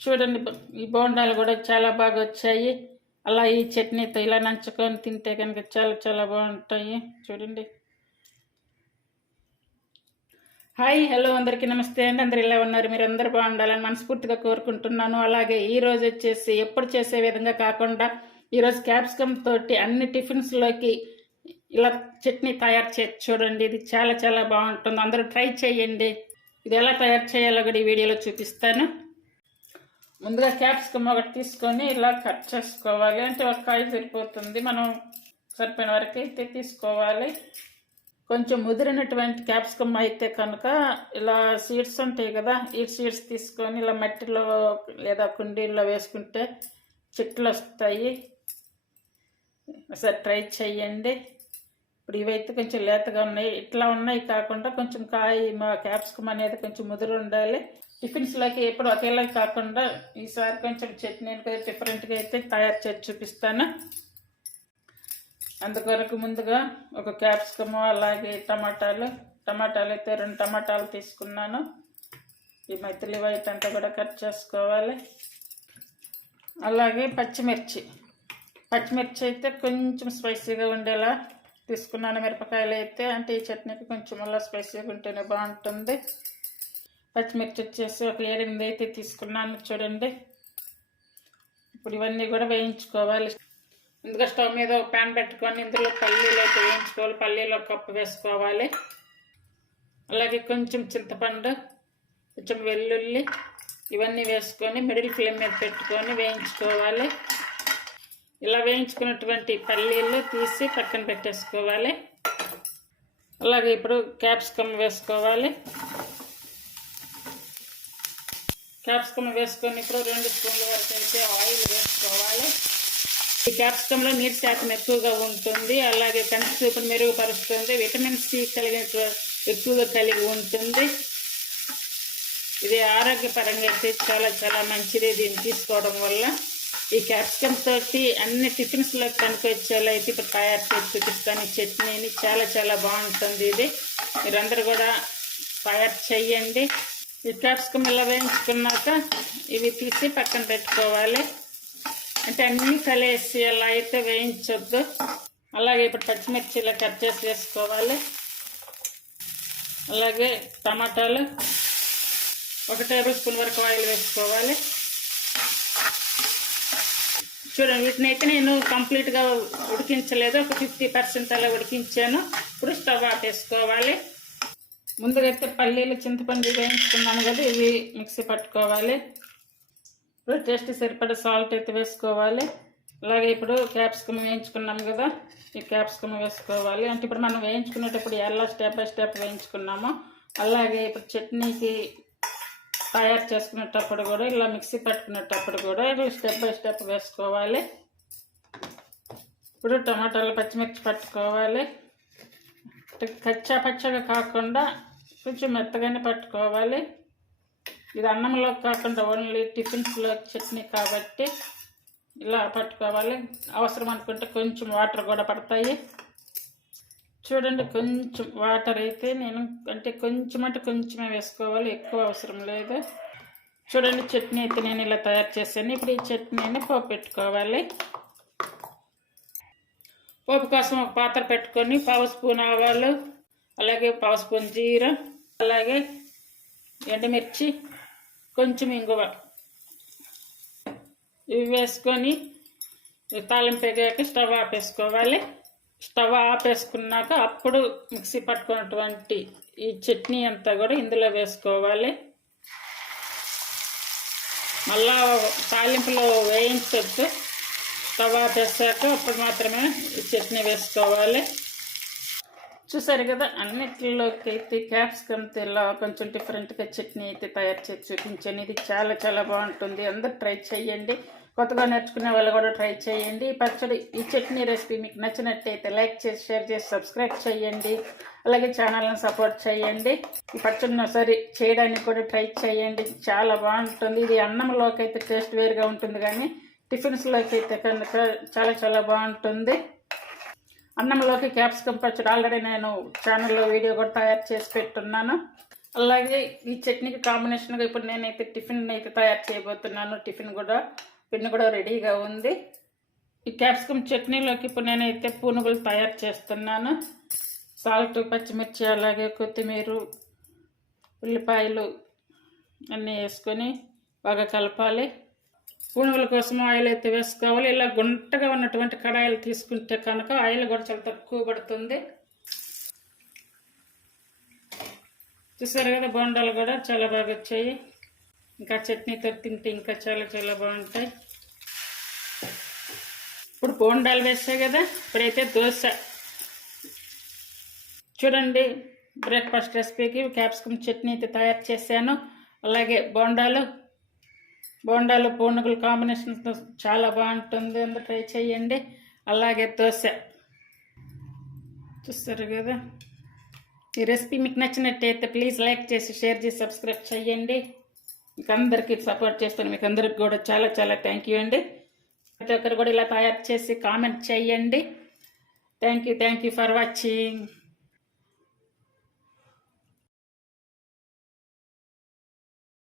చూడండి ఈ బోండాలు కూడా చాలా బాగా వచ్చాయి. అలా ఈ చట్నీతో ఇలా నంచుకొని తింటే కనుక చాలా చాలా బాగుంటాయి. చూడండి. హాయ్ హలో అందరికీ నమస్తే అండి. అందరు ఇలా ఉన్నారు? మీరు అందరు బాగుండాలని మనస్ఫూర్తిగా కోరుకుంటున్నాను. అలాగే ఈరోజు వచ్చేసి ఎప్పుడు చేసే విధంగా కాకుండా ఈరోజు క్యాప్సికమ్ తోటి అన్ని టిఫిన్స్లోకి ఇలా చట్నీ తయారు చేసి చూడండి. ఇది చాలా చాలా బాగుంటుంది. అందరూ ట్రై చేయండి. ఇది ఎలా తయారు చేయాలో కూడా ఈ వీడియోలో చూపిస్తాను. ముందుగా క్యాప్సికమ్ ఒకటి తీసుకొని ఇలా కట్ చేసుకోవాలి. అంటే ఒక కాయ సరిపోతుంది. మనం సరిపోయిన వరకు అయితే తీసుకోవాలి. కొంచెం ముదిరినటువంటి క్యాప్సికమ్ అయితే కనుక ఇలా సీడ్స్ ఉంటాయి కదా ఈ సీడ్స్ తీసుకొని ఇలా మట్టిలో లేదా కుండీల్లో వేసుకుంటే చెట్లు వస్తాయి. ఒకసారి ట్రై చేయండి. ఇప్పుడు ఇవైతే కొంచెం లేతగా ఉన్నాయి. ఇట్లా ఉన్నాయి కాకుండా కొంచెం కాయ మా క్యాప్సికమ్ అనేది కొంచెం ముదురు ఉండాలి. టిఫిన్స్లోకి ఎప్పుడు ఒకేలా కాకుండా ఈసారి కొంచెం చట్నీ డిఫరెంట్గా అయితే తయారు చేసి చూపిస్తాను. అందుకొరకు ముందుగా ఒక క్యాప్సికమ్ అలాగే టమాటాలు టమాటాలు అయితే రెండు టమాటాలు తీసుకున్నాను. ఈ మెత్తలి వైట్ అంతా కూడా కట్ చేసుకోవాలి. అలాగే పచ్చిమిర్చి. పచ్చిమిర్చి అయితే కొంచెం స్పైసీగా ఉండేలా తీసుకున్నాను మిరపకాయలు అయితే. అంటే ఈ చట్నీకి కొంచెం అలా స్పైసీగా ఉంటేనే బాగుంటుంది. పచ్చిమిర్చి వచ్చేసి ఒక ఏడెనిమిది అయితే తీసుకున్నాను చూడండి. ఇప్పుడు ఇవన్నీ కూడా వేయించుకోవాలి. ముందుగా స్టవ్ మీద ఒక ప్యాన్ పెట్టుకొని ఇందులో పల్లీలు అయితే వేయించుకోవాలి. పల్లీలో ఒక కప్పు వేసుకోవాలి. అలాగే కొంచెం చింతపండు కొంచెం వెల్లుల్లి ఇవన్నీ వేసుకొని మిడిల్ ఫ్లేమ్ మీద పెట్టుకొని వేయించుకోవాలి. ఇలా వేయించుకున్నటువంటి పల్లీలు తీసి పక్కన పెట్టేసుకోవాలి. అలాగే ఇప్పుడు క్యాప్సికమ్ వేసుకోవాలి. క్యాప్సికమ్ వేసుకొని ఇప్పుడు రెండు స్పూన్ల వరకు అయితే ఆయిల్ వేసుకోవాలి. ఈ క్యాప్సికంలో నీటి శాతం ఎక్కువగా ఉంటుంది. అలాగే కంటి చూపును మెరుగుపరుస్తుంది. విటమిన్ సి కలిగిన ఎక్కువగా కలిగి ఉంటుంది. ఇది ఆరోగ్యపరంగా అయితే చాలా చాలా మంచిది దీన్ని తీసుకోవడం వల్ల. ఈ క్యాప్సికమ్ తోటి అన్ని టిఫిన్స్లో కనుకొచ్చేలా అయితే ఇప్పుడు తయారు చేసి చూపిస్తాను. ఈ చట్నీని చాలా చాలా బాగుంటుంది ఇది. మీరందరూ కూడా తయారు చేయండి. ఈ క్యాప్సికమ్ ఇలా వేయించుకున్నాక ఇవి తీసి పక్కన పెట్టుకోవాలి. అంటే అన్నీ కలిసి అలా అయితే వేయించొద్దు. అలాగే ఇప్పుడు పచ్చిమిర్చి ఇలా కట్ చేసి వేసుకోవాలి. అలాగే టమాటాలు ఒక టేబుల్ స్పూన్ వరకు ఆయిల్ వేసుకోవాలి. చూడండి వీటిని అయితే నేను కంప్లీట్గా ఉడికించలేదు. ఒక ఫిఫ్టీ పర్సెంట్ అలా ఉడికించాను. ఇప్పుడు స్టవ్ ఆపేసుకోవాలి ముందుగా అయితే పల్లీలు చింతపండు వేయించుకున్నాను కదా ఇవి మిక్సీ పట్టుకోవాలి. ఇప్పుడు టేస్ట్ సరిపడా సాల్ట్ అయితే వేసుకోవాలి. అలాగే ఇప్పుడు క్యాప్సికమ్ వేయించుకున్నాం కదా ఈ క్యాప్సికమ్ వేసుకోవాలి. అంటే ఇప్పుడు మనం వేయించుకునేటప్పుడు ఎలా స్టెప్ బై స్టెప్ వేయించుకున్నామో అలాగే ఇప్పుడు చట్నీకి తయారు చేసుకునేటప్పుడు కూడా ఇలా మిక్సీ పట్టుకునేటప్పుడు కూడా ఇలా స్టెప్ బై స్టెప్ వేసుకోవాలి. ఇప్పుడు టమాటాలు పచ్చిమిర్చి పట్టుకోవాలి. కచ్చా పచ్చగా కాకుండా కొంచెం మెత్తగానే పట్టుకోవాలి. ఇది అన్నంలో కాకుండా ఓన్లీ టిఫిన్స్లో చట్నీ కాబట్టి ఇలా పట్టుకోవాలి. అవసరం అనుకుంటే కొంచెం వాటర్ కూడా పడతాయి. చూడండి కొంచెం వాటర్ అయితే నేను అంటే కొంచెం అంటే కొంచెమే వేసుకోవాలి. ఎక్కువ అవసరం లేదు. చూడండి చట్నీ అయితే నేను ఇలా తయారు చేశాను. ఇప్పుడు ఈ చట్నీని పోపు పెట్టుకోవాలి. పోపు కోసం ఒక పాత్ర పెట్టుకొని పావు స్పూన్ ఆవాలు అలాగే పావు స్పూన్ జీర అలాగే ఎండుమిర్చి కొంచెం ఇంగువ. ఇవి వేసుకొని తాలింపు ఎగాక స్టవ్ ఆపేసుకోవాలి. స్టవ్ ఆపేసుకున్నాక అప్పుడు మిక్సీ పట్టుకున్నటువంటి ఈ చట్నీ అంతా కూడా ఇందులో వేసుకోవాలి. మళ్ళా తాలింపులో వేయించవచ్చు స్టవ్ ఆపేసాక అప్పుడు మాత్రమే ఈ చట్నీ వేసుకోవాలి. చూసారు కదా? అన్నిటిలోకి అయితే క్యాప్సికమ్ తెల్ల కొంచెం డిఫరెంట్గా చట్నీ అయితే తయారు చేసి చూపించాను. ఇది చాలా చాలా బాగుంటుంది. అందరు ట్రై చేయండి. కొత్తగా నేర్చుకునే వాళ్ళు కూడా ట్రై చేయండి. ఈ పచ్చడి ఈ చట్నీ రెసిపీ మీకు నచ్చినట్టయితే లైక్ చేసి షేర్ చేసి సబ్స్క్రైబ్ చేయండి. అలాగే ఛానల్ని సపోర్ట్ చేయండి. ఈ పచ్చడిని ఒకసారి చేయడానికి కూడా ట్రై చేయండి. చాలా బాగుంటుంది. ఇది అన్నంలోకి అయితే టేస్ట్ వేరుగా ఉంటుంది కానీ టిఫిన్స్లోకి అయితే కనుక చాలా చాలా బాగుంటుంది. అన్నంలోకి క్యాప్సికమ్ పచ్చడి. ఆల్రెడీ నేను ఛానల్లో వీడియో కూడా తయారు చేసి పెట్టున్నాను. అలాగే ఈ చట్నీకి కాంబినేషన్గా ఇప్పుడు నేనైతే టిఫిన్ అయితే తయారు చేయబోతున్నాను. టిఫిన్ కూడా పిన్ కూడా రెడీగా ఉంది. ఈ క్యాప్సికమ్ చట్నీలోకి ఇప్పుడు నేనైతే పునుగులు తయారు చేస్తున్నాను. సాల్ట్ పచ్చిమిర్చి అలాగే కొత్తిమీర ఉల్లిపాయలు అన్నీ వేసుకొని బాగా కలపాలి. పూనుగుల కోసం ఆయిల్ అయితే వేసుకోవాలి. ఇలా గుంటగా ఉన్నటువంటి కడాయిలు తీసుకుంటే కనుక ఆయిల్ కూడా చాలా తక్కువ పడుతుంది. చూసారు కదా బోండాలు కూడా చాలా బాగా వచ్చాయి. ఇంకా చట్నీతో తింటే ఇంకా చాలా చాలా బాగుంటాయి. ఇప్పుడు బోండాలు వేసాయి కదా ఇప్పుడైతే దోశ. చూడండి బ్రేక్ఫాస్ట్ రెసిపీకి క్యాప్సికమ్ చట్నీ అయితే తయారు చేశాను. అలాగే బోండాలు బోండాలు పూనుగులు కాంబినేషన్తో చాలా బాగుంటుంది. అందుకు ట్రై చేయండి. అలాగే దోశ. చూస్తారు కదా. ఈ రెసిపీ మీకు నచ్చినట్టయితే ప్లీజ్ లైక్ చేసి షేర్ చేసి సబ్స్క్రైబ్ చేయండి. మీకు అందరికీ సపోర్ట్ చేస్తాను. మీకు అందరికి కూడా చాలా చాలా థ్యాంక్ యూ అండి. ప్రతి ఒక్కరు కూడా ఇలా తయారు చేసి కామెంట్ చేయండి. Thank you thank you for watching